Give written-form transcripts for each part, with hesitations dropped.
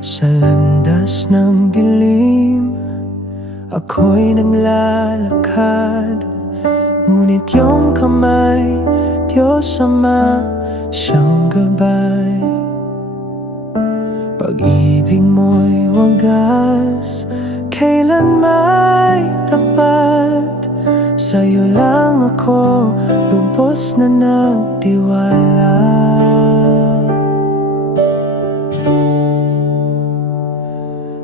Sa landas ng dilim, ako'y naglalakad. Ngunit iyong kamay, Diyos Ama, siyang gabay. Pag-ibig mo'y wagas, kailan may tapat. Sa'yo lang ako lubos na nagtiwala.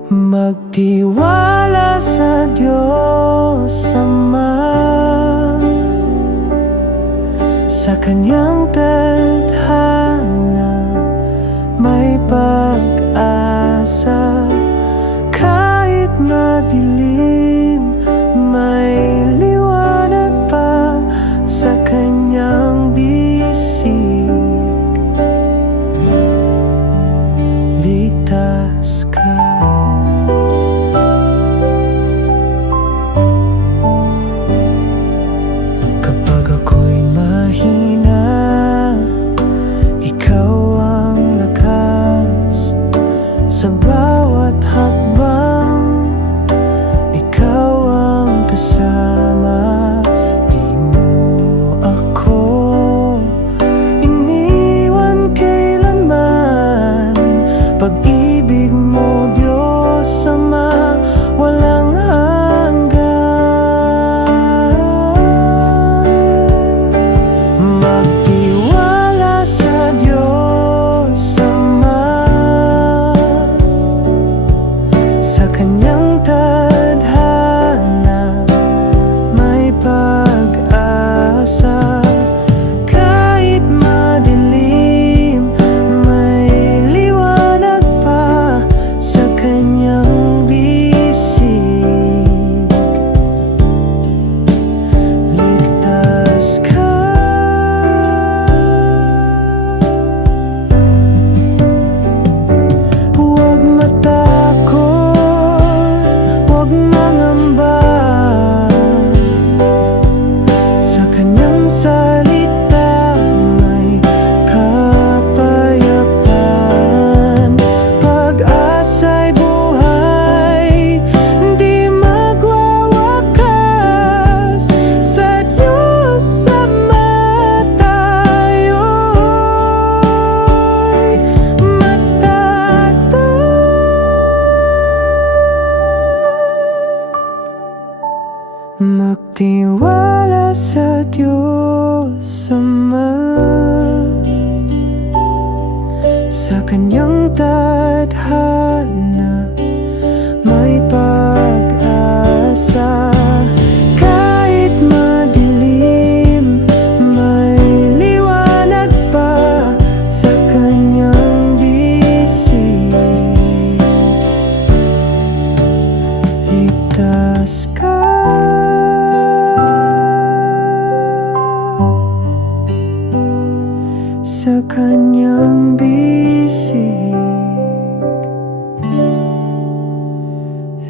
Magtiwala sa Diyos Ama, sa Kanyang tadhana may pag-asa. Kahit madilim, may liwanag pa sa Kanyang bisig. Ligtas ka. Kapag ako'y mahina, ikaw ang lakas. Sa bawat hakbang, ikaw ang kasama. Di mo ako iniwan kailanman. Pag-ibig mo, Diyos Ama, walang hanggan. Magtiwala sa Diyos Ama, sa Kanyang tadhana may pag-asa. Kahit madilim, may liwanag pa sa Kanyang bisig. Ligtas ka. Huwag matakot, huwag mangamba. Sa Kanyang salita may kapayapaan. Pag-asa'y buhay, di magwawakas. Sa Diyos Ama tayo'y matatag. Magtiwala sa Diyos Ama, sa Kanyang tadhana may pag-asa. Kahit madilim, may liwanag pa sa Kanyang bisig. Ligtas ka. Sa Kanyang bisig,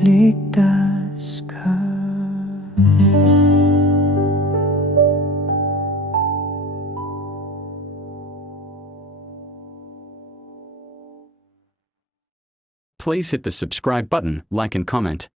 ligtas ka. Please hit the subscribe button, like and comment.